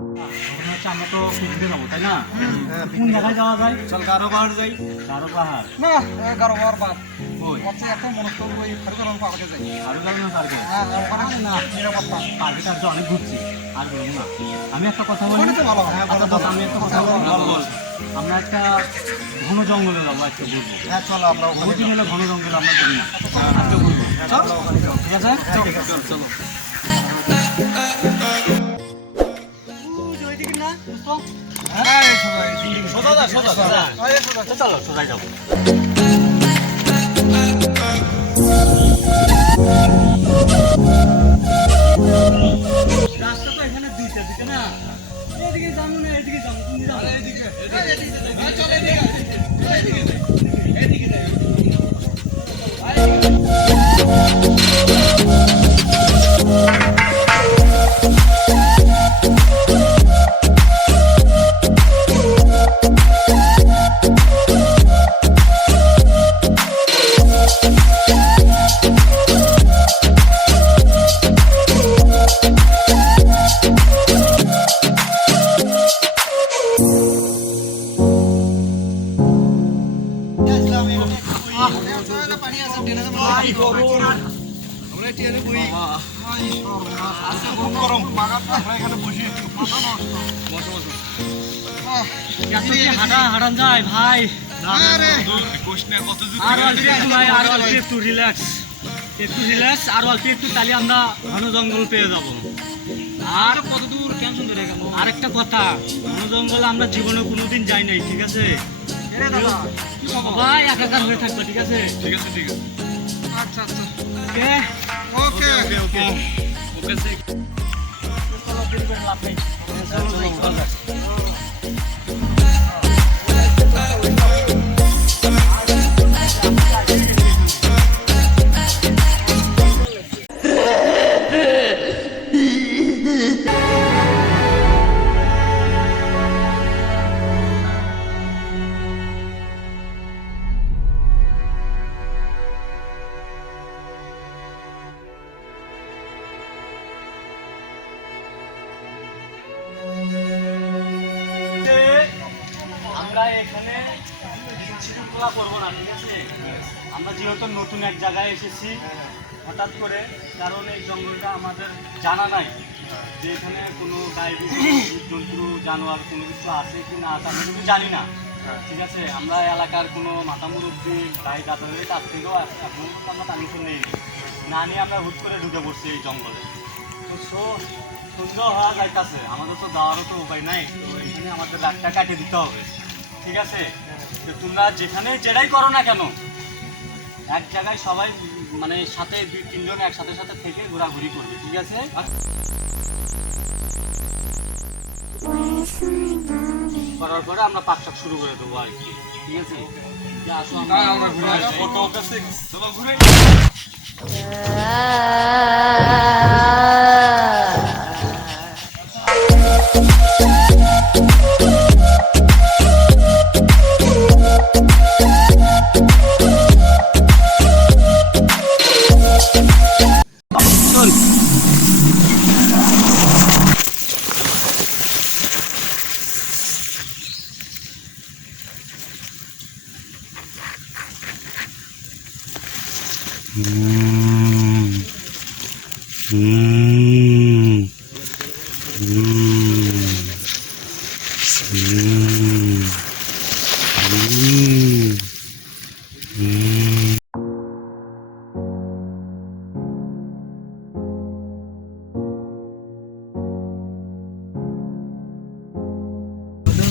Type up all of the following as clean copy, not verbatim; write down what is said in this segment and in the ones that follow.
আমরা তো পিকনিকে যাবো তাই না? কোন জায়গায় যাওয়া যায়? চল গারো পাহাড় যাই। গারো পাহাড় না গারো পাহাড় বাদ ওই আচ্ছা একটা মনে করবো ওই খারুকারণ পাহাড়ে যাই। আরো যাবো না পার্কে? হ্যাঁ ওখানে না নিরাপত্তা পার্কে তো অনেক ঘুরছি আর বলবো না। আমি একটা কথা বলি, ওখানে তো ভালো হয়। আচ্ছা বস, আমি একটা কথা বলি। বল। আমরা একটা ঘন জঙ্গলে যাবো, একটা ঘুরবো। হ্যাঁ চলো আমরা ওখানে বহুদিন হলো ঘন জঙ্গলে আমরা যাই না, আজকে ঘুরবো। ঠিক আছে? চল চলো। হ্যাঁ সবাই সোজা যা, সোজা সোজা। চলো সোজাই যাবো। রাস্তা তো এখানে দুইটা দিকে না, এদিকে যাবো না এদিকে যাবো, তুমি যাবো এদিকে। চল এদিকে পানি আছে টেনে দেবো আমরা টেনে বই আজকে খুব গরম আমরা এখানে বসি মাথা নষ্ট বসো বসো। হাঁটান যায় ভাই, আরে কোশ না কত দূর আর অল্প একটু ভাই, আর অল্প একটু রিল্যাক্স, আর অল্প একটু, তাহলে আমরা ঘন জঙ্গল পেয়ে যাব। আর কত দূর টেনশন ধরে গেল। আরেকটা কথা, ঘন জঙ্গল আমরা জীবনে কোনোদিন যাই নাই, ঠিক আছে? সবাই একাকার হয়ে থাকবে, ঠিক আছে? ঠিক আছে ঠিক আছে। আচ্ছা আচ্ছা ওকে ওকে ওকে ওকে ওকে সে চলো দেরি করে লাভ নেই, চলো যাই। আমরা এখানে শৃঙ্খলা করবো না, ঠিক আছে? আমরা যেহেতু নতুন এক জায়গায় এসেছি হঠাৎ করে, কারণ এই জঙ্গলটা আমাদের জানা নাই যে এখানে কোনো জন্তু জানোয়ার কোনো কিছু আছে কি না আছে, আমরা কিন্তু জানি না, ঠিক আছে? আমরা এলাকার কোনো মাথা মুরব্বী গায়ে দাদাদের কাছ থেকেও এখন আমরা পারমিশন নিই না নিয়ে আমরা হুট করে ঢুকে পড়ছি এই জঙ্গলে। তো সুন্দর হওয়া যাইতেছে, আমাদের তো যাওয়ারও তো উপায় নাই, তো এখানে আমাদের রাতটা কাটিয়ে দিতে হবে, ঠিক আছে? তো তোমরা যেখানে যেটাই করো না কেন, এক জায়গায় সবাই মানে সাথে 2-3 জন একসাথে সাথে থেকে ঘোরাঘুরি করবে, ঠিক আছে? করার পরে আমরা পাকশাক শুরু করে দেবো আর কি, ঠিক আছে? যে আসো আমরা ঘুরে আসি। কত কাছে চলো ঘুরে।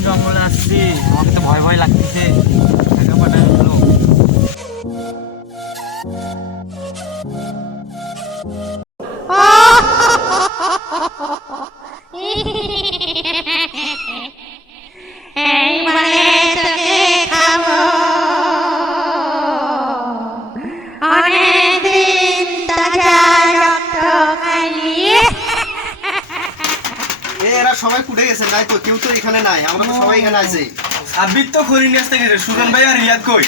জঙ্গলে আসছি, আমাকে তো ভয় ভয় লাগতেছে। এইবারে তোকে খাবো অনেকদিন তাজা রক্ত খাইনি। এরা সবাই কুড়ে গেছে, নাই তো কেউ তো এখানে নাই, আমরা তো সবাই এখানে আছি। সাব্বির তো খরিনি আসতে গেছে, সুজন ভাই আর রিয়াদ কই?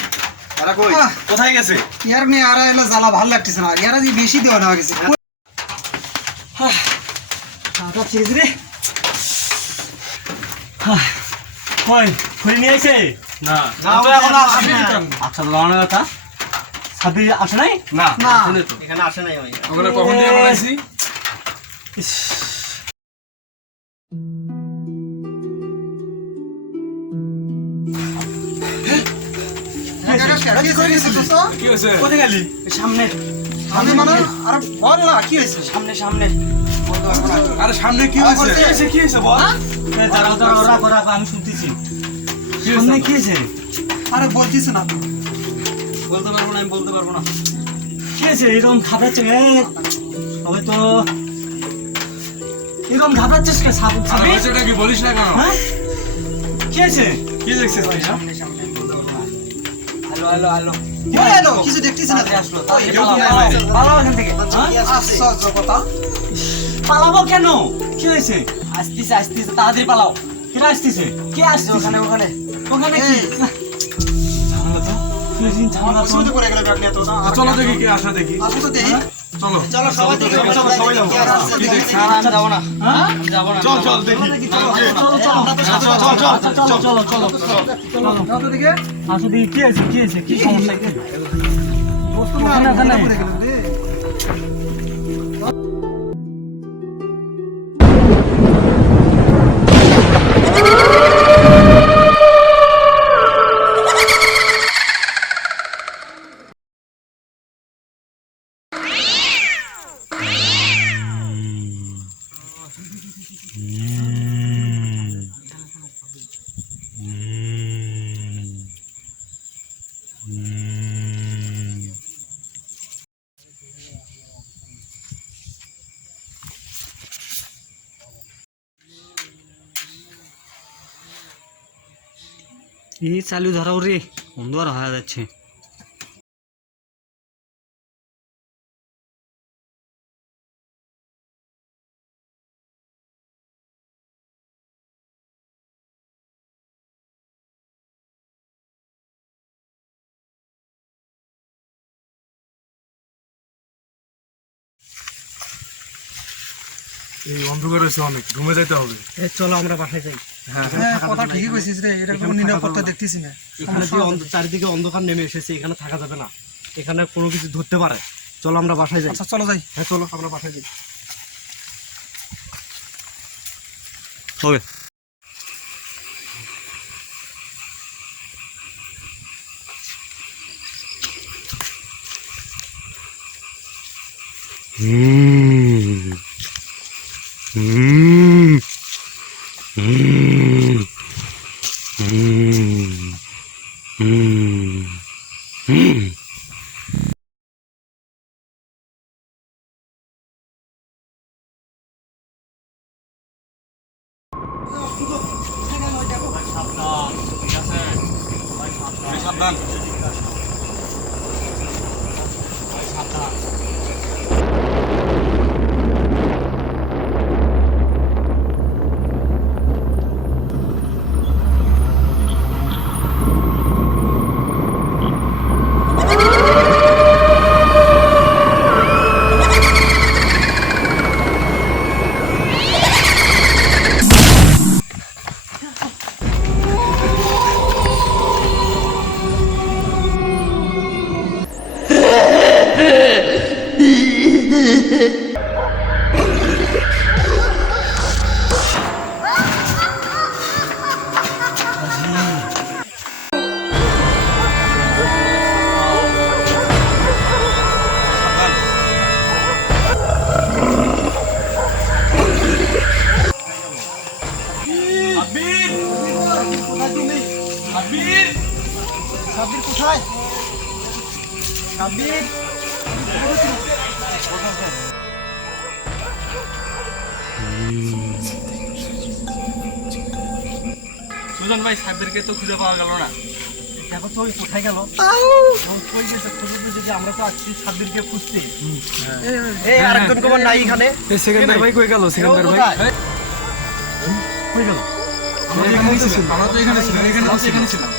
এরা কই? কোথায় গেছে? ইয়ার নিয়ে আর এলো জ্বালা ভালো লাগতেছে না, ইয়ারা যে বেশি দেওয়া না গেছে। কই ঘুরে নিয়ে আইছে না ও এখনো আসে না। আচ্ছা দাঁড়ানোর কথা সাবি আসে নাই না না শুনে তো এখানে আসে নাই ভাই। আমরা কখন দিয়ে বানাইছি ইস, কি হয়েছে দোস্ত? কি হয়েছে কোথায় গেলি সামনে আমি মানে আরে বল না কি হয়েছে? সামনে সামনে আরে সামনে কি হয়েছে কি হয়েছে বল দাঁড়াও দাঁড়াও রাখো রাখো আমি শুনতেছি সামনে কি হয়েছে আরে বলতিস না তো। বলতে পারবো না আমি বলতে পারবো না কি হয়েছে এরকম ঘাবড়াচ্ছে তবে তো এরকম ঘাবড়াচ্ছিস কে আরে হয়েছেটা কি বলিস না কেন হ্যাঁ কি হয়েছে কি দেখছিস তুই হ্যাঁ? হ্যালো হ্যালো হ্যালো কি হলো? কিছু দেখতিস না তো? আসলো ওই, এরকম পালাও হয়েছে। পালাও এখান থেকে হ্যাঁ? আশ্চর্য কথা। পালাবো কেন কি হয়েছে আসতেছে আসতেছে তাড়াতাড়ি পালাও কে আসতেছে কে আসছে ওখানে ওখানে ওখানে কি এই। ঝামেলা তো কি হয়েছে? ঝামেলা তো অসুবিধা পড়ে গেল ব্যাগ নিয়ে তো না। চলো দেখি কি আসা দেখি আসো তো দেখি। চলো চলো সবাই দেখি। চলো, সবাই যাবো। কি আর আসছে কি দেখি। দেখছি? আমি যাবো না হ্যাঁ? যাবো না চল চল দেখি চলো চলো আমরা তো সাথে চলো চল, চলো চলো চলো চলো যাও তো দেখি। আসো দেখি কি আছে কি আছে কি সমস্যা কি দোস্ত না, ওখানে ওখানে। পড়ে গেল রে। এই চালু ধরাও রে অন্ধকার হয়ে যাচ্ছে এই অন্ধকার হয়েছে অনেক রুমে যাইতে হবে চলো আমরা বাসায় যাই হ্যাঁ হ্যাঁ, কথা ঠিকই কইছিস রে। এটা কোনো নিরাপত্তা দেখতেছি না। এখানে যে চারিদিকে অন্ধকার নেমে এসেছে এখানে থাকা যাবে না এখানে কোনো কিছু ধরতে পারে চলো আমরা বাসায় যাই আচ্ছা চলো যাই। হ্যাঁ চলো আমরা বাসায় যাই হবে সাবধান সাব্বির কোথায়? সাব্বির সুজন ভাই সাহেবদেরকে তো খুঁজে পাওয়া গেল না দেখো তো ওই কোথায় গেল কই গেছে খুঁজতে যদি আমরা তো আসছি সাহেবদেরকে খুঁজতে এই আরেকজন কবার নাই এখানে। এই সেকেন্ডার ভাই কই গেল সেকেন্ডার ভাই কোথায়? কই গেল আমরা তো এখানে ছিলাম এখানে ছিলাম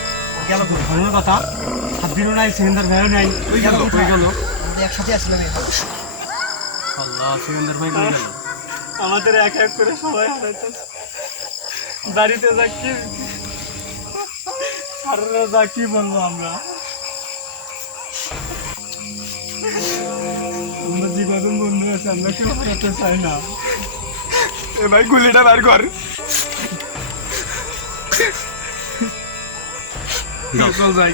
গেল ঘরের কথা সাব্বিরও নাই সেকেন্দার ভাইও নাই কই গেল আমরা একসাথে আসলাম এখানে। আল্লাহ সেকেন্ডার ভাই কই গেল আমাদের এক এক করে সবাই হারাইতেছে বাড়িতে যা কি আরে যা কি বলবো আমরা জীবন বন্ধু আছে আমরা কেউ করতে চাই না এ ভাই গুলিটা বার কর চল যাই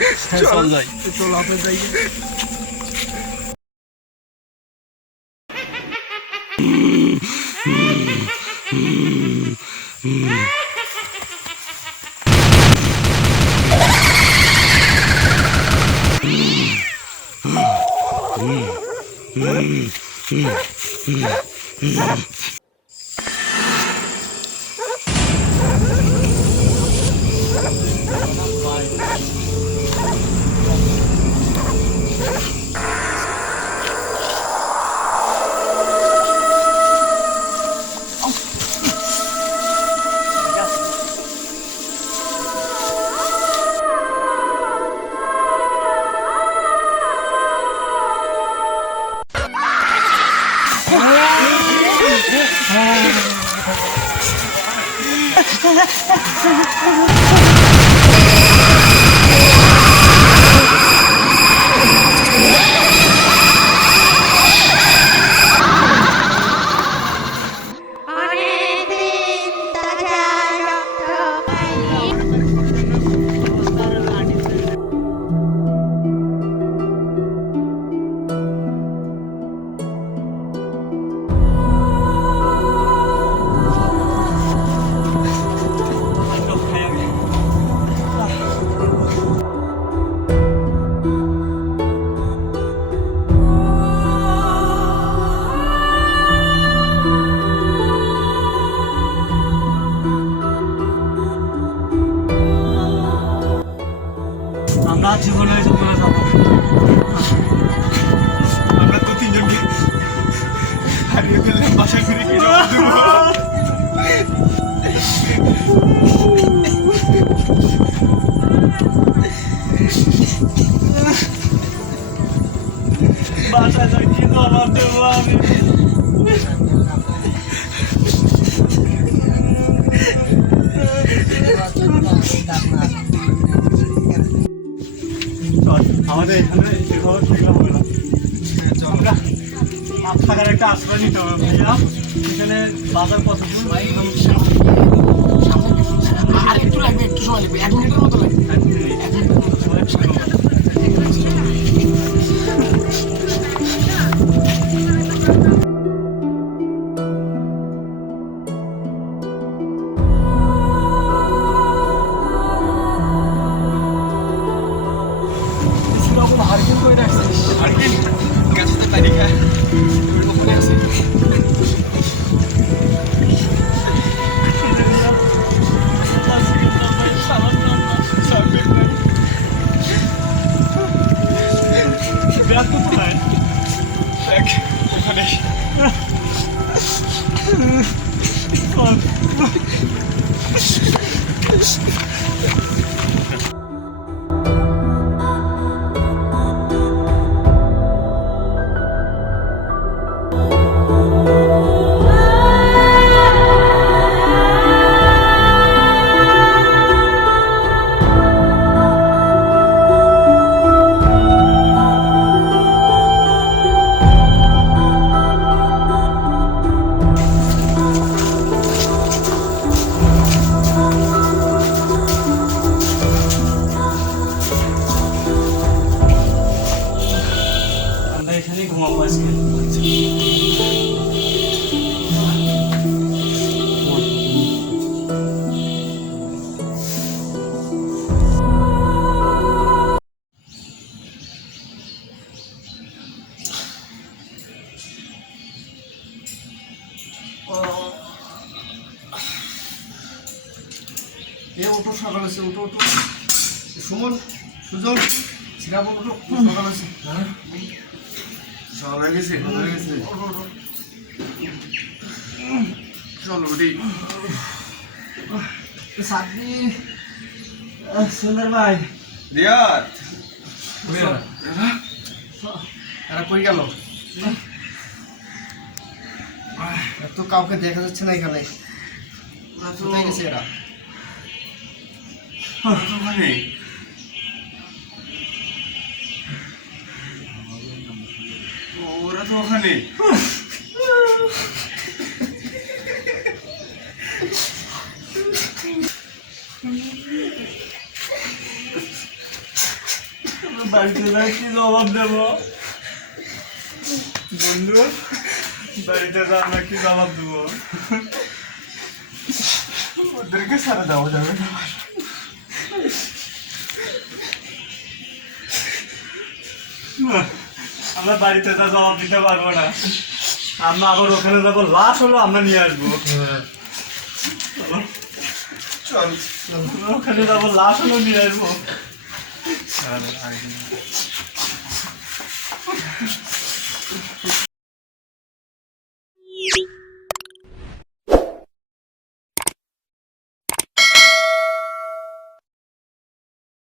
চল যাই চল আপনি যাই অনেকদিন তাজা রক্ত খাইনি আমরা জীবনে চলে যাবো আমরা তো তিনজনকে হারিয়ে ফেললাম বাসায় ফিরে কি জবাব দেবো বাসায় যা কি জবাব দেবো আমি আমাদের এখানে সেভাবে ঠিক হবে না আমরা আপনাদের একটা আশ্রয় নিতে হবে ভাইয়া এখানে বাজার কত আর একটু লাগবে, একটু সময় লাগবে, 1 মিনিটের মতো লাগবে। আর্কিন গাছতে পানি খা ওখানে আছে দেখ ওখানে আমরা এখানেই ঘুমাবো আজকে এ ওঠো, সকাল হয়েছে, ওঠো ওঠো। সুমন, সুজন, শ্রীরাবণ, ওঠো, সকাল হয়েছে। সকাল হয়ে গেছে ওঠো, ওঠো। চল উঠি সাতদি, সুন্দর ভাই রিয়াদ এরা কই গেল? তো কাউকে দেখা যাচ্ছে না এখানে। কোথায় গেছে এরা? ওখানে ওরা তো ওখানে বাড়িতে যাই কি জবাব দেবো বন্ধু বাড়িতে যা আমরা কি জবাব দেবো ওদেরকে সারা দেওয়া যাবে না আমরা বাড়িতে যা জবাব দিতে পারবো না আমরা আবার ওখানে যাবো লাশ হলো আমরা নিয়ে আসবো চল আমরা ওখানে যাবো লাশ হলো নিয়ে আসবো